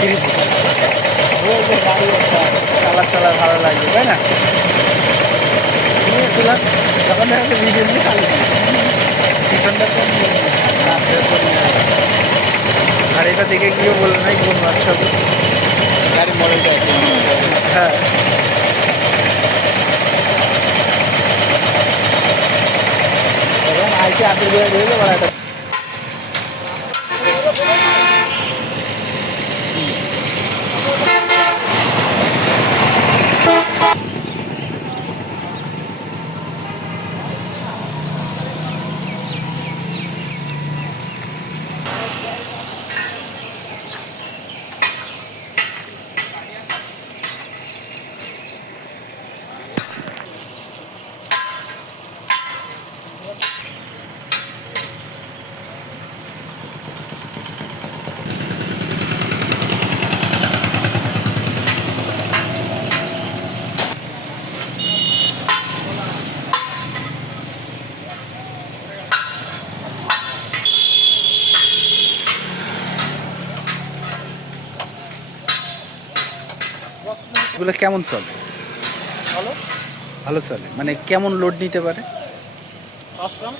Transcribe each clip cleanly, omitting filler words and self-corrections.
গাড়ি একটা চালার ভালো লাগবে, তাই না? নিয়েছিলাম যখন একটা ভিডিও নিয়ে চালিয়েছি পিছনটা তো আর এটা দেখে গিয়ে বললো নাই কোন ওয়ার্কশপ গাড়ি মডেলটা আছে। হ্যাঁ, এবং আইসি আপিল করে দিয়েছে বলা একটা এগুলো কেমন চলে? ভালো ভালো চলে, মানে কেমন লোড নিতে পারে? 5 টন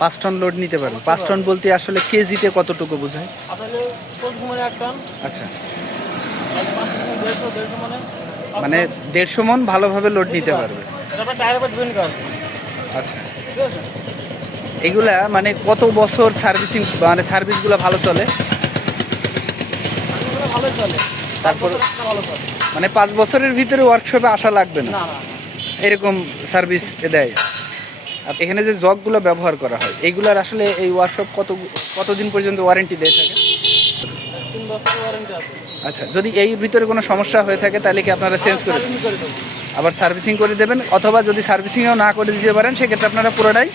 5 টন লোড নিতে পারে। 5 টন বলতে আসলে কেজিতে কতটুকু বোঝায়? আসলে 40 মানে 1 টন, আচ্ছা, 150 মানে মানে 150 মন ভালোভাবে লোড নিতে পারবে। এটা টায়ারের উপর ডিপেন্ড করে। আচ্ছা, ঠিক আছে, এগুলা মানে কত বছর সার্ভিসিং, মানে সার্ভিসগুলো ভালো চলে? এগুলো ভালোই চলে। তারপর ভালো চলে মানে 5 বছরের ভিতরে ওয়ার্কশপে আসা লাগবে না, না না এরকম সার্ভিস দেয়। আর এখানে যে জগগুলো ব্যবহার করা হয় এইগুলার আসলে এই ওয়ার্কশপ কতদিন পর্যন্ত ওয়ারেন্টি দিয়ে থাকে? 3 বছর ওয়ারেন্টি আছে। আচ্ছা, যদি এই ভিতরে কোনো সমস্যা হয়ে থাকে তাহলে কি আপনারা চেঞ্জ করে দেবেন? করে দেবো, আবার সার্ভিসিং করে দেবেন, অথবা যদি সার্ভিসিংও না করে দিতে পারেন সেক্ষেত্রে আপনারা পুরোটাই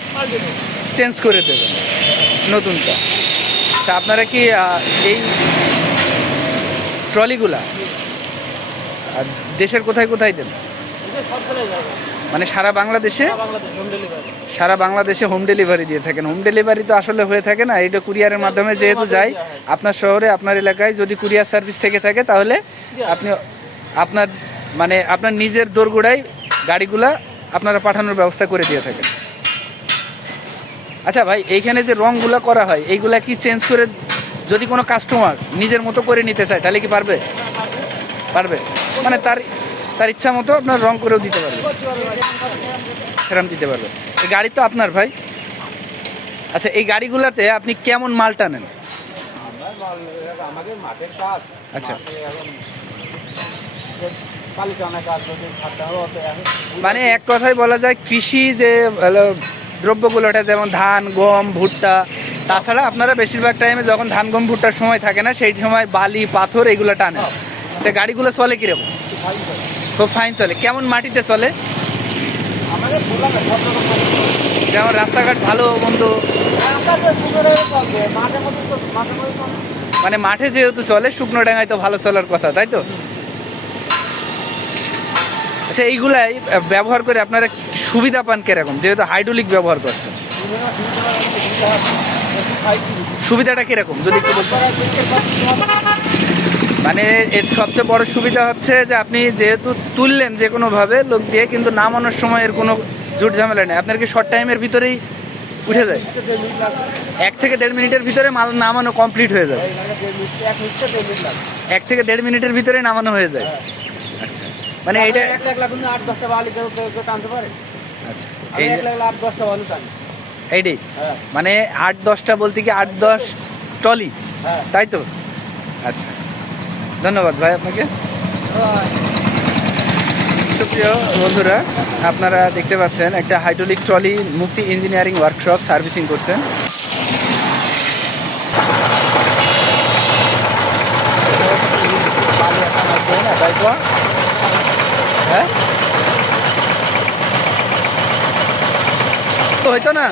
চেঞ্জ করে দেবেন নতুনটা। তা আপনারা কি এই ট্রলিগুলা দেশের কোথায় কোথায় দেন? এটা সব চলে যাবে মানে সারা বাংলাদেশে? Bangladesh home delivery. সারা বাংলাদেশে হোম ডেলিভারি দিয়ে থাকেন? হোম ডেলিভারি তো আসলে হয়ে থাকে না, এটা কুরিয়ারের মাধ্যমে যেহেতু যায়। আপনার শহরে আপনার এলাকায় যদি কুরিয়ার সার্ভিস থেকে থাকে তাহলে আপনি আপনার মানে আপনার নিজের দোরগোড়ায় গাড়িগুলা আপনারা পাঠানোর ব্যবস্থা করে দিয়ে থাকেন। আচ্ছা ভাই, এইখানে যে রঙগুলো করা হয় এইগুলা কি চেঞ্জ করে যদি কোনো কাস্টমার নিজের মতো করে নিতে চায় তাহলে কি পারবে? পারবে, মানে তার ইচ্ছা মতো আপনার রং করেও দিতে পারবে, সেরকম দিতে পারবে। এই গাড়ি তো আপনার ভাই। আচ্ছা, এই গাড়িগুলাতে আপনি কেমন মাল টানেন? আমাদের মাঠের কাজ। আচ্ছা, কালি টানা কাজ যদি খাতা হবে মানে এক কথায় বলা যায় কৃষি যে দ্রব্যগুলোটা, যেমন ধান, গম, ভুট্টা, তাছাড়া আপনারা বেশিরভাগ টাইমে যখন ধান, গম, ভুট্টার সময় থাকে না সেই সময় বালি, পাথর এগুলো টানেন। আচ্ছা, গাড়িগুলো চলে কীরকম? খুব ফাইন চলে। কেমন মাটিতে চলে? আমাদের বললাম না, সব রকম মাটি চলে। যেমন রাস্তাঘাট ভালো মন্দ, আমাদের পুকুরে চলবে, মাঠের মধ্যে চলে। মানে মাঠে যেহেতু চলে, শুকনো ডাঙায় তো ভালো চলার কথা, তাই তো? আচ্ছা, এইগুলাই ব্যবহার করে আপনারা সুবিধা পান কিরকম, যেহেতু হাইড্রোলিক ব্যবহার করছেন? সুবিধাটা কিরকম যদি একটু বলতেন? মানে এর সবচেয়ে বড় সুবিধা হচ্ছে যে আপনি যেহেতু তুললেন যে কোনোভাবে লোক দিয়ে, কিন্তু নামানোর সময় এর কোনো ঝুট ঝামেলা নেই। আপনার কি শর্ট টাইমের ভিতরেই উঠে যায়? 1 থেকে 1.5 মিনিটের ভিতরে মাল নামানো কমপ্লিট হয়ে যাবে। 1 থেকে 1.5 মিনিটের ভিতরে নামানো হয়ে যায়। আচ্ছা, মানে এইটা 8-10টা বালি টানতে পারে। আচ্ছা, এই এই 8-10টা বালি টানি। এইটাই হ্যাঁ মানে 8-10টা বলতে কি 8-10 টলি, হ্যাঁ। তাই তো? আচ্ছা, ধন্যবাদ ভাই আপনাকে। সুপ্রিয় বন্ধুরা, আপনারা দেখতে পাচ্ছেন একটা হাইড্রোলিক ট্রলি মুক্তি ইঞ্জিনিয়ারিং ওয়ার্কশপ সার্ভিসিং করছেন। হ্যাঁ, তো হইতো না।